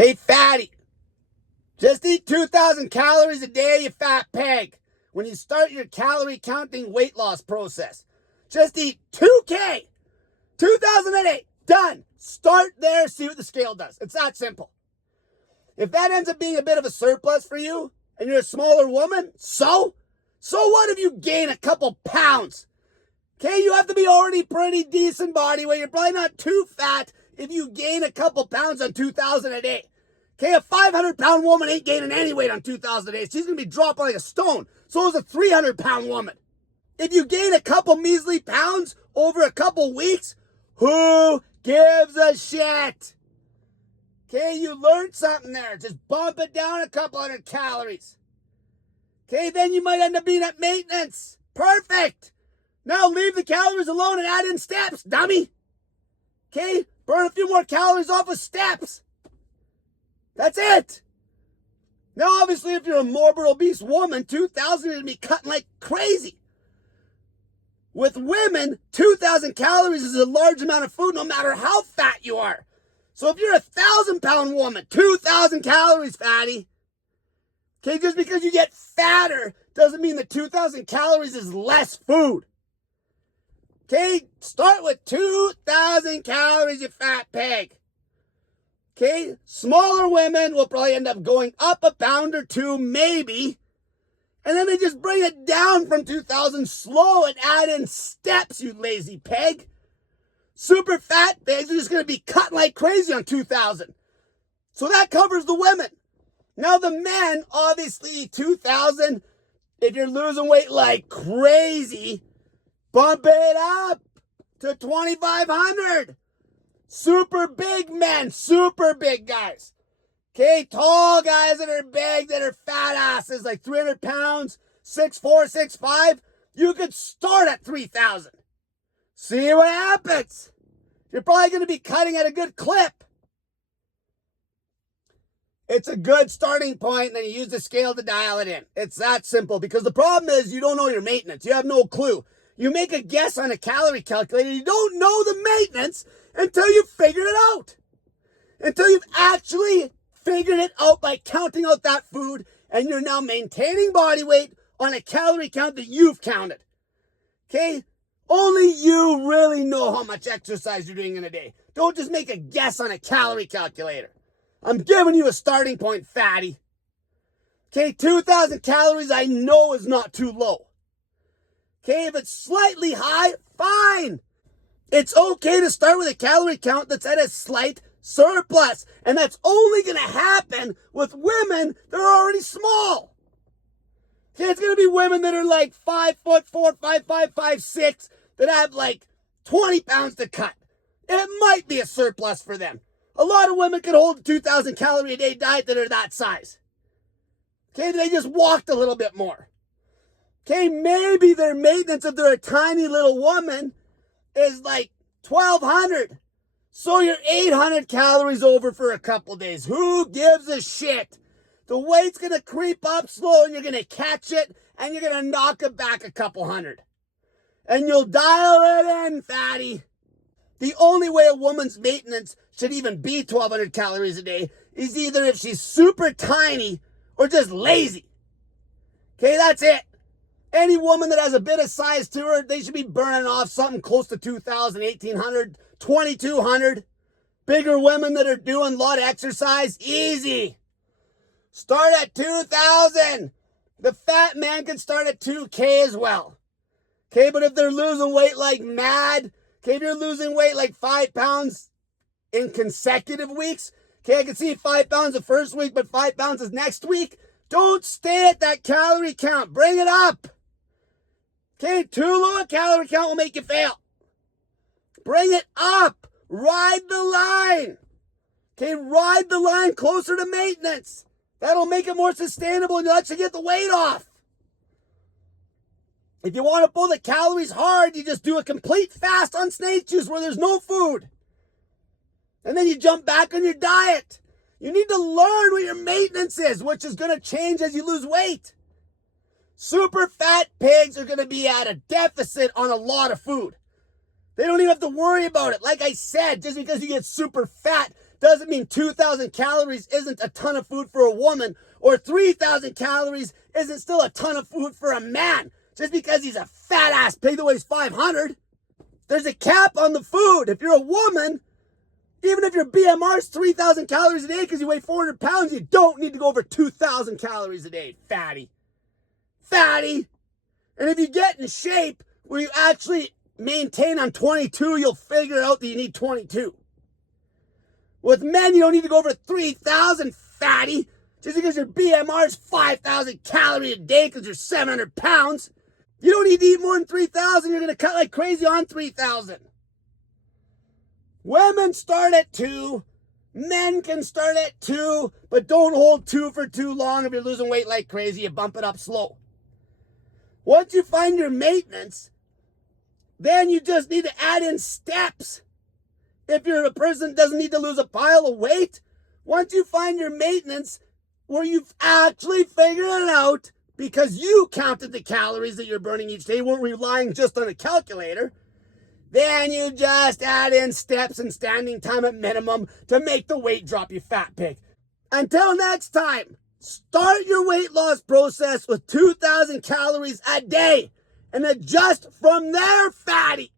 Hey, fatty, just eat 2,000 calories a day, you fat pig. When you start your calorie counting weight loss process, just eat 2K, 2,000 a day, done. Start there, see what the scale does. It's that simple. If that ends up being a bit of a surplus for you and you're a smaller woman, so what if you gain a couple pounds? Okay, you have to be already pretty decent body weight. You're probably not too fat if you gain a couple pounds on 2,000 a day. Okay, a 500-pound woman ain't gaining any weight on 2,000 a day. She's going to be dropping like a stone. So is a 300-pound woman. If you gain a couple measly pounds over a couple weeks, who gives a shit? Okay, you learned something there. Just bump it down a couple hundred calories. Okay, then you might end up being at maintenance. Perfect. Now leave the calories alone and add in steps, dummy. Okay, burn a few more calories off of steps. That's it. Now, obviously, if you're a morbid obese woman, 2,000 is going to be cutting like crazy. With women, 2,000 calories is a large amount of food no matter how fat you are. So if you're a 1,000-pound woman, 2,000 calories, fatty. Okay, just because you get fatter doesn't mean that 2,000 calories is less food. Okay, start with 2,000 calories, you fat pig. Okay, smaller women will probably end up going up a pound or two, maybe. And then they just bring it down from 2,000 slow and add in steps, you lazy pig. Super fat pigs are just going to be cut like crazy on 2,000. So that covers the women. Now the men, obviously 2,000, if you're losing weight like crazy, bump it up to 2,500. Super big men, super big guys. Okay, tall guys that are big, that are fat asses, like 300 pounds, 6'4", 6'5", you could start at 3,000. See what happens. You're probably going to be cutting at a good clip. It's a good starting point, and then you use the scale to dial it in. It's that simple, because the problem is you don't know your maintenance. You have no clue. You make a guess on a calorie calculator. You don't know the maintenance until you figure it out. Until you've actually figured it out by counting out that food, and you're now maintaining body weight on a calorie count that you've counted. Okay? Only you really know how much exercise you're doing in a day. Don't just make a guess on a calorie calculator. I'm giving you a starting point, fatty. Okay, 2,000 calories I know is not too low. Okay, if it's slightly high, fine. It's okay to start with a calorie count that's at a slight surplus. And that's only going to happen with women that are already small. Okay, it's going to be women that are like 5'4", 5'5", 5'6", that have like 20 pounds to cut. It might be a surplus for them. A lot of women can hold a 2,000 calorie a day diet that are that size. Okay, they just walked a little bit more. Okay, maybe their maintenance, if they're a tiny little woman, is like 1,200. So you're 800 calories over for a couple days. Who gives a shit? The weight's going to creep up slow, and you're going to catch it, and you're going to knock it back a couple hundred. And you'll dial it in, fatty. The only way a woman's maintenance should even be 1,200 calories a day is either if she's super tiny or just lazy. Okay, that's it. Any woman that has a bit of size to her, they should be burning off something close to 2,000, 1,800, 2,200. Bigger women that are doing a lot of exercise, easy. Start at 2,000. The fat man can start at 2K as well. Okay, but if they're losing weight like mad, okay, if you're losing weight like 5 pounds in consecutive weeks, okay, I can see 5 pounds the first week, but 5 pounds is next week. Don't stay at that calorie count. Bring it up. Okay, too low a calorie count will make you fail. Bring it up. Ride the line. Okay, ride the line closer to maintenance. That'll make it more sustainable, and you'll actually get the weight off. If you want to pull the calories hard, you just do a complete fast on snake juice where there's no food. And then you jump back on your diet. You need to learn what your maintenance is, which is going to change as you lose weight. Super fat pigs are going to be at a deficit on a lot of food. They don't even have to worry about it. Like I said, just because you get super fat doesn't mean 2,000 calories isn't a ton of food for a woman, or 3,000 calories isn't still a ton of food for a man. Just because he's a fat ass pig that weighs 500. There's a cap on the food. If you're a woman, even if your BMR is 3,000 calories a day because you weigh 400 pounds, you don't need to go over 2,000 calories a day, fatty. Fatty. And if you get in shape where you actually maintain on 22, you'll figure out that you need 22. With men, you don't need to go over 3,000, fatty. Just because your BMR is 5,000 calories a day because you're 700 pounds. You don't need to eat more than 3,000. You're going to cut like crazy on 3,000. Women start at 2. Men can start at 2. But don't hold 2 for too long. If you're losing weight like crazy, you bump it up slow. Once you find your maintenance, then you just need to add in steps. If you're a person that doesn't need to lose a pile of weight, once you find your maintenance where you've actually figured it out because you counted the calories that you're burning each day, weren't relying just on a calculator, then you just add in steps and standing time at minimum to make the weight drop, you fat pig. Until next time, start your weight loss process with 2,000 calories a day and adjust from there, fatty.